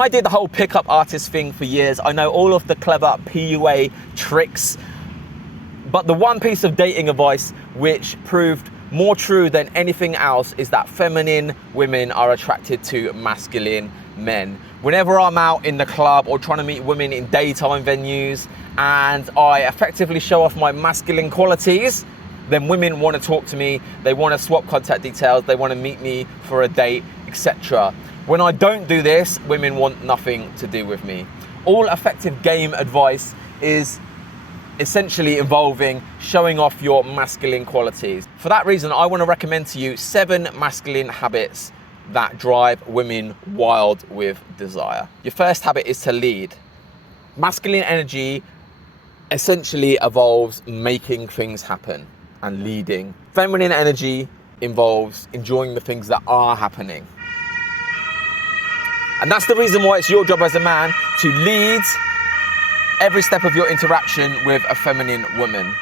I did the whole pickup artist thing for years. I know all of the clever PUA tricks, but the one piece of dating advice which proved more true than anything else is that feminine women are attracted to masculine men. Whenever I'm out in the club or trying to meet women in daytime venues and I effectively show off my masculine qualities, then women want to talk to me, they want to swap contact details, they want to meet me for a date, etc. When I don't do this, women want nothing to do with me. All effective game advice is essentially involving showing off your masculine qualities. For that reason, I want to recommend to you 7 masculine habits that drive women wild with desire. Your first habit is to lead. Masculine energy essentially involves making things happen and leading. Feminine energy involves enjoying the things that are happening. And that's the reason why it's your job as a man to lead every step of your interaction with a feminine woman.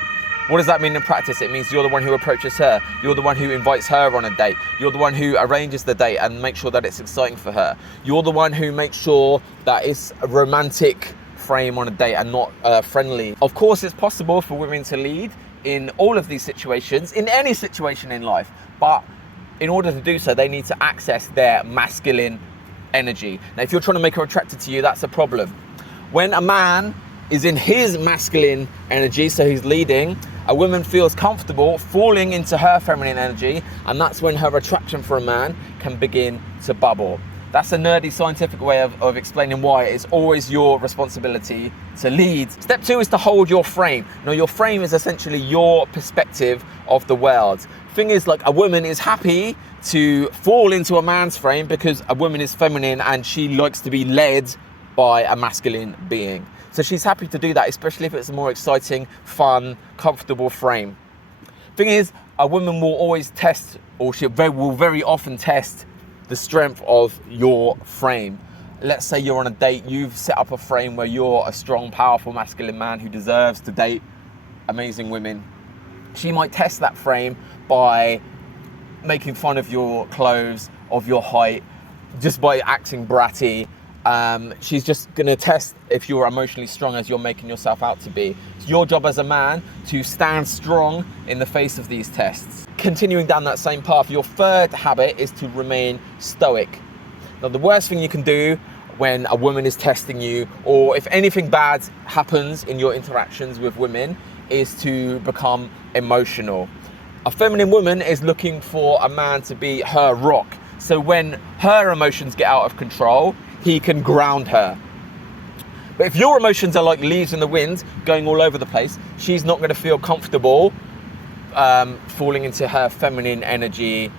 What does that mean in practice? It means you're the one who approaches her. You're the one who invites her on a date. You're the one who arranges the date and makes sure that it's exciting for her. You're the one who makes sure that it's a romantic frame on a date and not friendly. Of course, it's possible for women to lead in all of these situations, in any situation in life, but in order to do so, they need to access their masculine energy. Now, if you're trying to make her attracted to you, that's a problem. When a man is in his masculine energy, so he's leading, a woman feels comfortable falling into her feminine energy, and that's when her attraction for a man can begin to bubble. That's a nerdy scientific way of explaining why it's always your responsibility to lead. Step 2 is to hold your frame. Now, your frame is essentially your perspective of the world. Thing is, like, a woman is happy to fall into a man's frame because a woman is feminine and she likes to be led by a masculine being. So she's happy to do that, especially if it's a more exciting, fun, comfortable frame. Thing is, a woman will always test, or she will very often test the strength of your frame. Let's say you're on a date, you've set up a frame where you're a strong, powerful, masculine man who deserves to date amazing women. She might test that frame by making fun of your clothes, of your height, just by acting bratty. She's just gonna test if you're emotionally strong as you're making yourself out to be. It's your job as a man to stand strong in the face of these tests. Continuing down that same path, your third habit is to remain stoic. Now, the worst thing you can do when a woman is testing you, or if anything bad happens in your interactions with women, is to become emotional. A feminine woman is looking for a man to be her rock. So when her emotions get out of control, he can ground her. But if your emotions are like leaves in the wind, going all over the place, she's not going to feel comfortable falling into her feminine energy,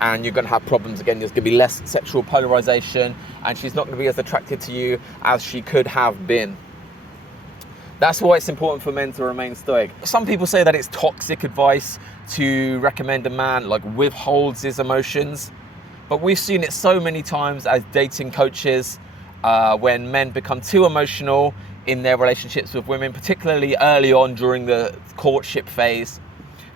and you're going to have problems again. There's going to be less sexual polarization, and she's not going to be as attracted to you as she could have been. That's why it's important for men to remain stoic. Some people say that it's toxic advice to recommend a man like withholds his emotions. But we've seen it so many times as dating coaches when men become too emotional in their relationships with women, particularly early on during the courtship phase,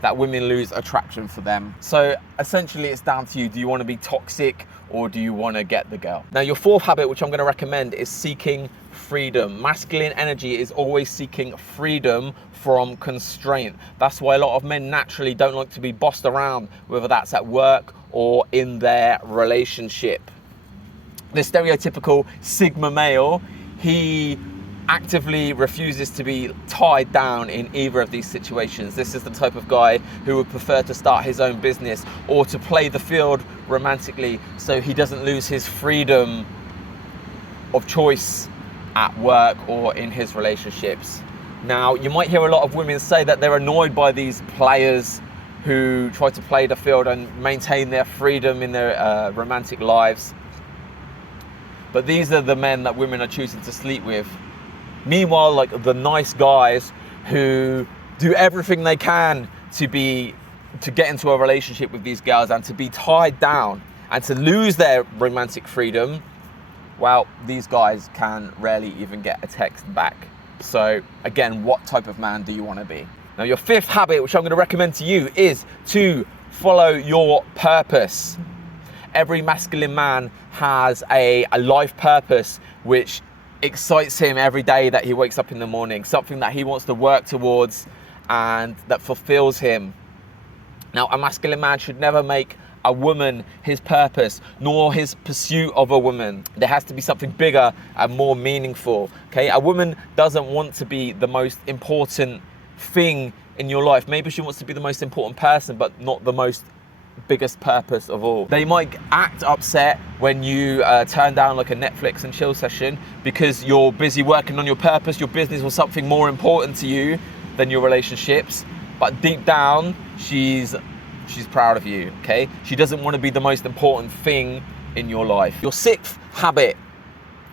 that women lose attraction for them. So essentially it's down to you. Do you want to be toxic or do you want to get the girl? Now, your fourth habit, which I'm going to recommend, is seeking freedom. Masculine energy is always seeking freedom from constraint. That's why a lot of men naturally don't like to be bossed around, whether that's at work or in their relationship. The stereotypical Sigma male, he actively refuses to be tied down in either of these situations. This is the type of guy who would prefer to start his own business or to play the field romantically so he doesn't lose his freedom of choice at work or in his relationships. Now, you might hear a lot of women say that they're annoyed by these players who try to play the field and maintain their freedom in their romantic lives. But these are the men that women are choosing to sleep with. Meanwhile, like the nice guys who do everything they can to get into a relationship with these girls and to be tied down and to lose their romantic freedom, well, these guys can rarely even get a text back. So again, what type of man do you want to be? Now, your fifth habit, which I'm going to recommend to you, is to follow your purpose. Every masculine man has a life purpose which excites him every day that he wakes up in the morning, something that he wants to work towards and that fulfills him. Now, a masculine man should never make a woman his purpose, nor his pursuit of a woman. There has to be something bigger and more meaningful, okay? A woman doesn't want to be the most important thing in your life. Maybe she wants to be the most important person, but not the most biggest purpose of all. They might act upset when you turn down like a Netflix and chill session because you're busy working on your purpose, your business, or something more important to you than your relationships. But deep down, she's proud of you, okay? She doesn't want to be the most important thing in your life. Your sixth habit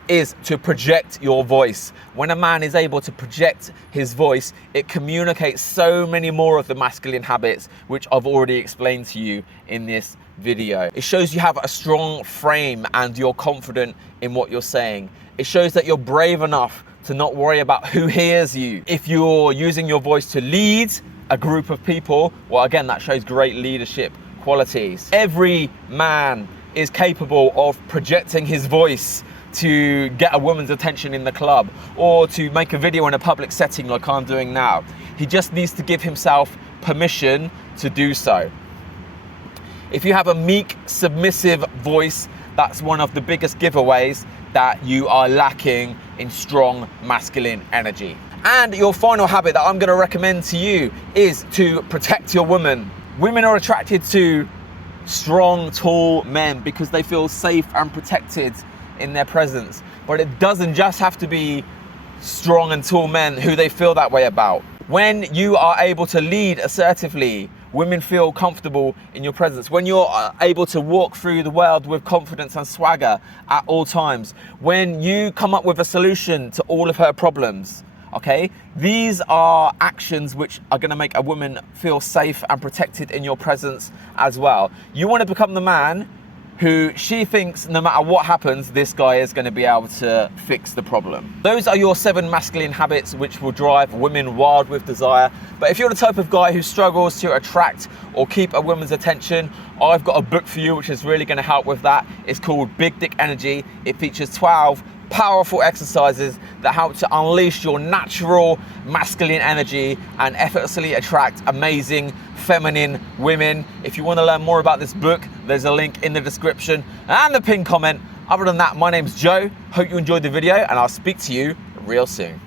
is to project your voice. When a man is able to project his voice, it communicates so many more of the masculine habits, which I've already explained to you in this video. It shows you have a strong frame and you're confident in what you're saying. It shows that you're brave enough to not worry about who hears you. If you're using your voice to lead a group of people, well, again, that shows great leadership qualities. Every man is capable of projecting his voice to get a woman's attention in the club or to make a video in a public setting like I'm doing now. He just needs to give himself permission to do so. If you have a meek, submissive voice, that's one of the biggest giveaways that you are lacking in strong masculine energy. And your final habit that I'm going to recommend to you is to protect your woman. Women are attracted to strong, tall men because they feel safe and protected in their presence. But it doesn't just have to be strong and tall men who they feel that way about. When you are able to lead assertively, women feel comfortable in your presence. When you're able to walk through the world with confidence and swagger at all times. When you come up with a solution to all of her problems. Okay, these are actions which are going to make a woman feel safe and protected in your presence as well. You want to become the man who she thinks no matter what happens, this guy is going to be able to fix the problem. Those are your 7 masculine habits which will drive women wild with desire. But if you're the type of guy who struggles to attract or keep a woman's attention, I've got a book for you which is really going to help with that. It's called Big Dick Energy. It features 12 powerful exercises that help to unleash your natural masculine energy and effortlessly attract amazing feminine women. If you want to learn more about this book, there's a link in the description and the pinned comment. Other than that, my name's Joe. Hope you enjoyed the video and I'll speak to you real soon.